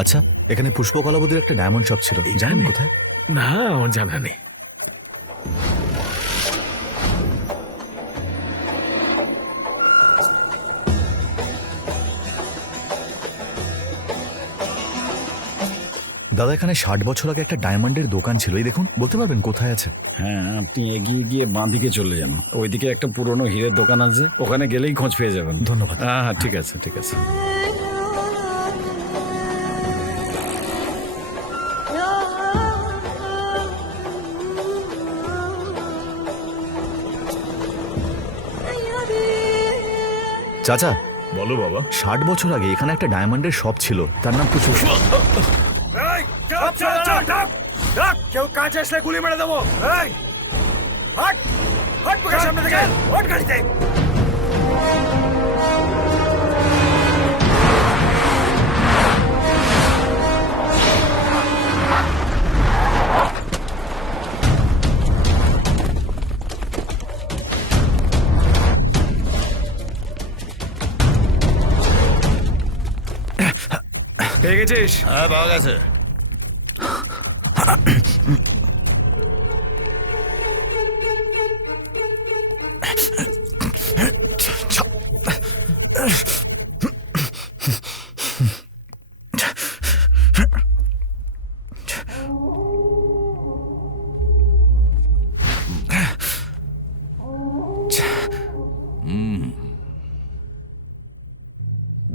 আচ্ছা, এখানে পুষ্পকলাবতীর একটা ডায়মন্ড শপ ছিল, জানেন কোথায়? না, আমার জানা নেই। দাদা, এখানে 60 বছর আগে একটা ডায়মন্ডের দোকান ছিল, এই দেখুন, বলতে পারবেন কোথায় আছে? হ্যাঁ, আপনি এগিয়ে গিয়ে বাঁ দিকে চলে যান, ওইদিকে একটা পুরনো হীরের দোকান আছে, ওখানে গেলেই খোঁজ পেয়ে যাবেন। ধন্যবাদ। হ্যাঁ হ্যাঁ, ঠিক আছে ঠিক আছে। চাচা, বলো বাবা। 60 বছর আগে এখানে একটা ডায়মন্ডের শপ ছিল, তার নাম পুষ্প। কেউ কাছে আসলে গুলি মেরে দেবো। হট হট মুখের সামনে থেকে হট গাড়িতে। পেয়ে গেছিস? হ্যাঁ, পাওয়া গেছে।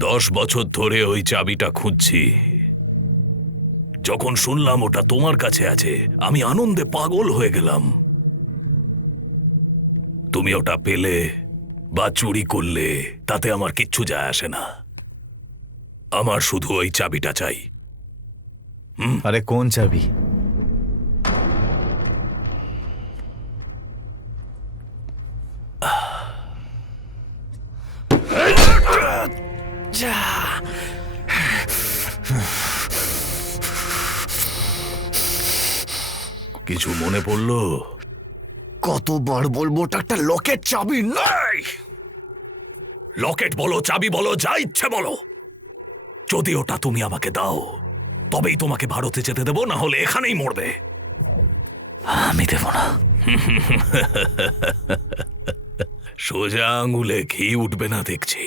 দশ বছর ধরে ওই চাবিটা খুঁজছি। যখন শুনলাম ওটা তোমার কাছে আছে, আমি আনন্দে পাগল হয়ে গেলাম। তুমি ওটা পেলে বা চুরি করলে তাতে আমার কিচ্ছু যায় আসে না। আমার শুধু ওই চাবিটা চাই। আরে কোন চাবি? কিছু মনে পড়লো? কতবার বলবো ওটা একটা লকেট চাবি নয়। লকেট বলো, চাবি বলো, যা ইচ্ছে বলো, যদি ওটা তুমি আমাকে দাও তবেই তোমাকে ভারতে যেতে দেবো, না হলে এখানেই মরবে। আমি দেব না। সোজা আঙুলে ঘি উঠবে না দেখছি।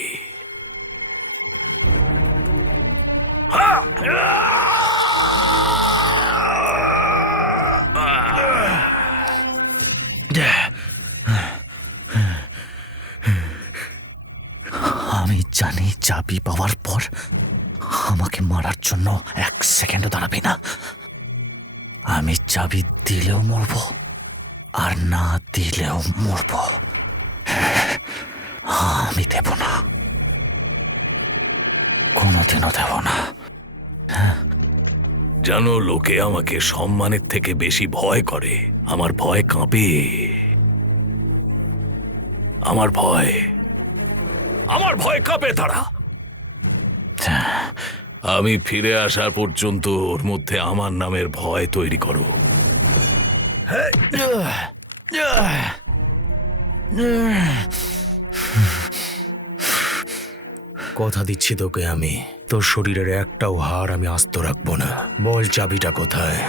আমি জানি চাবি পাওয়ার পর আমাকে মারার জন্য 1 সেকেন্ডও দাঁড়াবি না। আমি চাবি দিলেও মরব, আর না দিলেও মরব। আমি দেব না, কোনোদিনও দেব না। জানো, লোকে আমাকে সম্মানের থেকে বেশি ভয় করে। আমার ভয় কাঁপে। আমার ভয় কাঁপে তারা। আমি ফিরে আসা পর্যন্ত ওর মধ্যে আমার নামের ভয় তৈরি করো। কথা দিচ্ছি তোকে, আমি তোর শরীরের একটাও হাড় আমি আস্ত রাখবো না। বল চাবিটা কোথায়?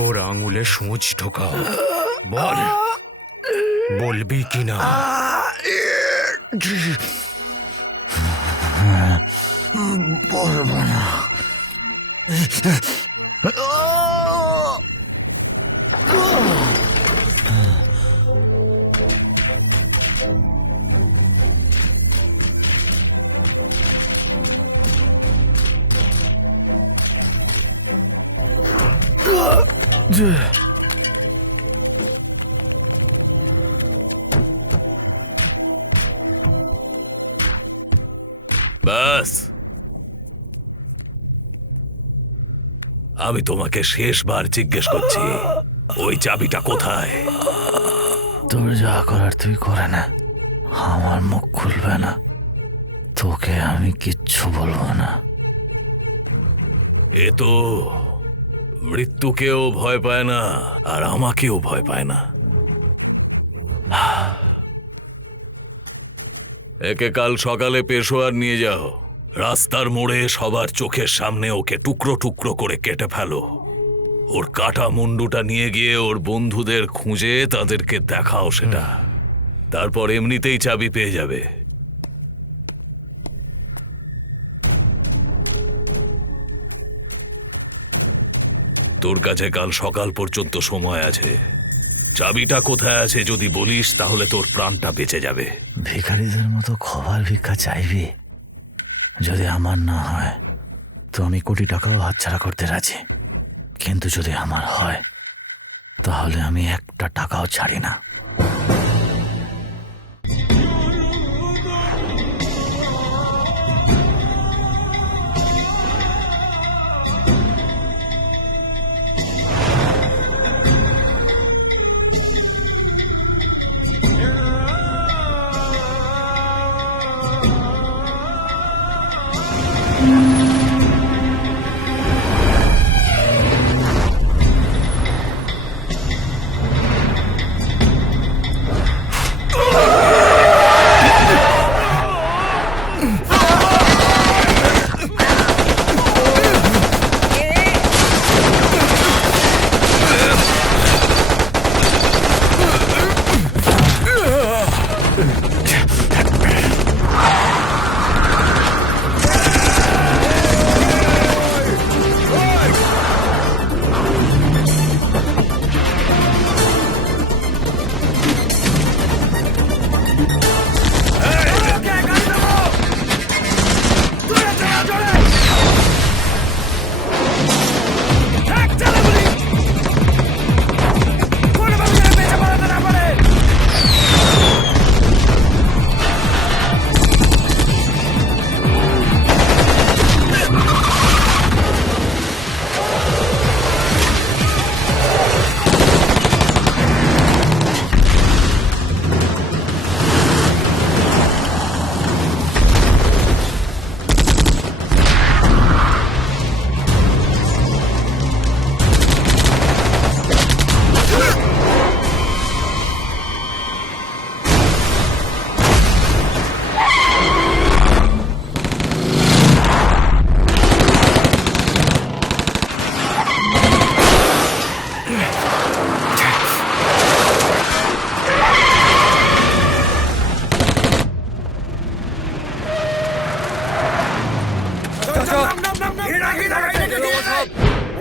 ওর আঙুলে সূচ ঢোকাও। বল, বলবি কিনা? বলবো না। ব্যাস, আমি তোমাকে শেষবার জিজ্ঞেস করছি, ওই চাবিটা কোথায়? তোর যা করার তুই করে না, আমার মুখ খুলবে না। তোকে আমি কিচ্ছু বলবো না। এ তো মৃত্যুকেও ভয় পায় না, আর আমাকেও ভয় পায় না। একে কাল সকালে পেশোয়ার নিয়ে যাও। রাস্তার মোড়ে সবার চোখের সামনে ওকে টুকরো টুকরো করে কেটে ফেলো। ওর কাটা মুন্ডুটা নিয়ে গিয়ে ওর বন্ধুদের খুঁজে তাদেরকে দেখাও সেটা। তারপর এমনিতেই চাবি পেয়ে যাবে। তোর কাছে কাল সকাল পর্যন্ত সময় আছে। চাবিটা কোথায় আছে যদি বলিস তাহলে তোর প্রাণটা বেঁচে যাবে। ভিখারিদের মতো খবর ভিক্ষা চাইবি? যদি আমার না হয় তো আমি কোটি টাকাও হাতছাড়া করতে রাজি, কিন্তু যদি আমার হয় তাহলে আমি একটা টাকাও ছাড়ি না।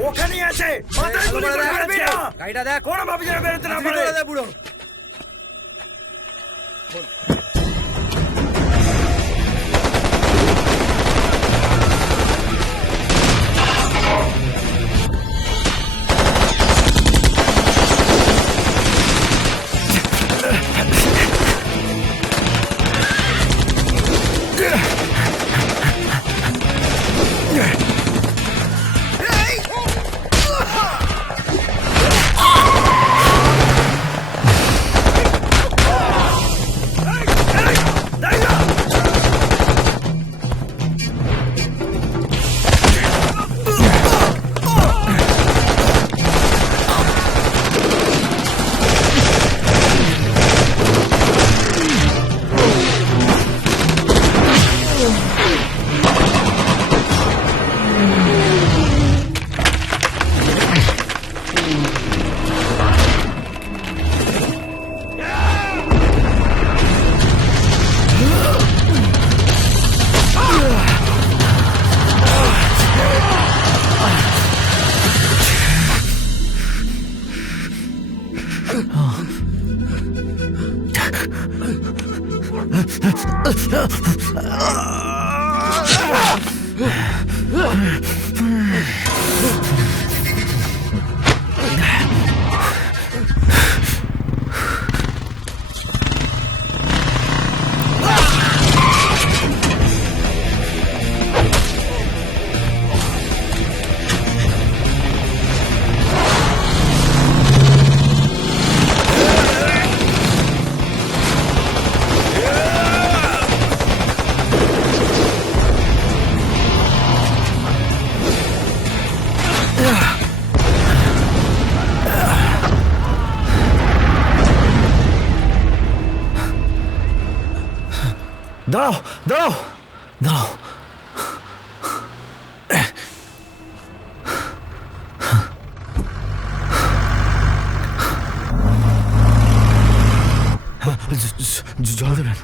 ওখানেই আছে, মাথায় গুলি করে মারবি না। গাড়িটা দেখ, কোন ভাবে যেন বেরোতে না পারে। বুড়ো দাঁড়াও দাঁড়াও দাঁড়াও। জল দেবেন?